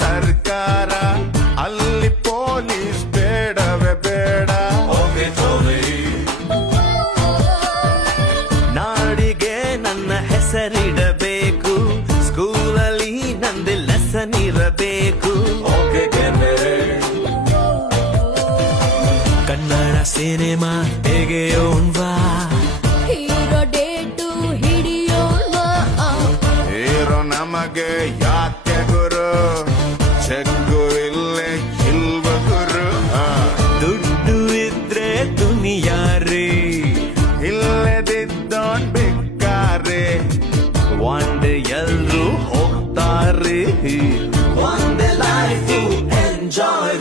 ಸರ್ಕಾರ ಅಲ್ಲಿ ಪೊಲೀಸ್ ಬೇಡವೇ ಬೇಡ. ನಾಡಿಗೆ ನನ್ನ ಹೆಸರಿಡಬೇಕು, ಸ್ಕೂಲಲ್ಲಿ ನಂದು ಲೆಸನ್ ಇರಬೇಕು. ಕನ್ನಡ ಸಿನಿಮಾ ತೆಗೆಯೋಣ್ವಾ, ಹೀರೋ ಡೇಟು ಹಿಡಿಯೋಣ್ವಾ. ಹೀರೋ ನಮಗೆ ಯಾಕೆ ಗುರು, ಚೆಕ್ಕು ಇಲ್ಲೇ ಇಲ್ವ ಗುರು. ದುಡ್ಡು ಇದ್ರೆ ದುನಿಯಾರಿ, ಇಲ್ಲದಿದ್ದೋನ್ ಬೇಕಾರೆ. ಒಂದ್ ಎಲ್ರು ಹೋಗ್ತಾರೆ, ಒಂದ್ ಲೈಫ್ ಎಂಜಾಯ್.